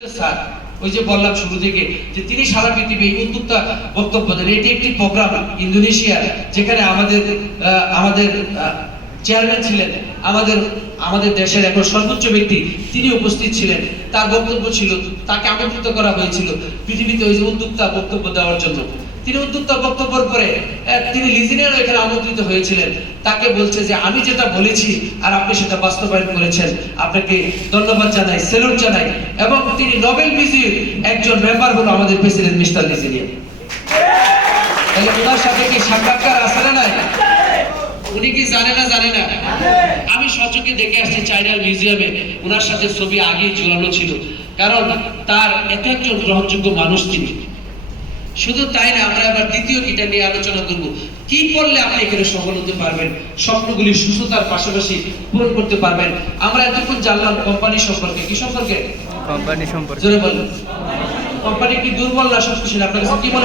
Sir ওই যে বললাম শুরু থেকে যে তিনি সারা পৃথিবী উদ্যোক্তা বক্তব্য দেন। এটি একটি প্রোগ্রাম ইন্দোনেশিয়ার, যেখানে আমাদের চেয়ারম্যান ছিলেন, আমাদের দেশের এখন সর্বোচ্চ ব্যক্তি, তিনি উপস্থিত ছিলেন। তার বক্তব্য ছিল, তাকে আমন্ত্রিত করা হয়েছিল পৃথিবীতে ওই যে উদ্যোক্তা বক্তব্য দেওয়ার জন্য। তিনি উদ্যোক্তা বক্তব্যের পরে তিনি লিজেনিয়ারও এখানে আমন্ত্রিত হয়েছিলেন। তাকে বলছে যে আমি যেটা বলেছি আর আপনি সেটা বাস্তবায়ন করেছেন, আপনাকে ধন্যবাদ জানাই, স্যালুট জানাই। এবং তিনি নোবেল বিজয়ীর একজন মেম্বার হলো আমাদের প্রেসিডেন্ট মিস্টার লিজেনিয়ার। তাহলে ওনার সাথে কি সাক্ষাৎকার আছে না নাই? উনি কি জানে না? আমি সচক্ষে দেখে আসছি চাইনার মিউজিয়ামে ওনার সাথে ছবি আগেই ঝুলানো ছিল, কারণ তার এত একজন গ্রহণযোগ্য মানুষ তিনি। শুধু তাই না, আমরা এবার দ্বিতীয় কিটা নিয়ে আলোচনা করব। কি করলে আপনি এখানে সফল হতে পারবেন, স্বপ্নগুলি সুস্থতার পাশাপাশি পূরণ করতে পারবেন। আমরা এতক্ষণ জানলাম কোম্পানি সম্পর্কে। কি সম্পর্কে? কোম্পানি সম্পর্কে। জোরে বলেন। কোম্পানি কি দুর্বল না শক্তিশালী? আপনার কাছে কি মনে হয়?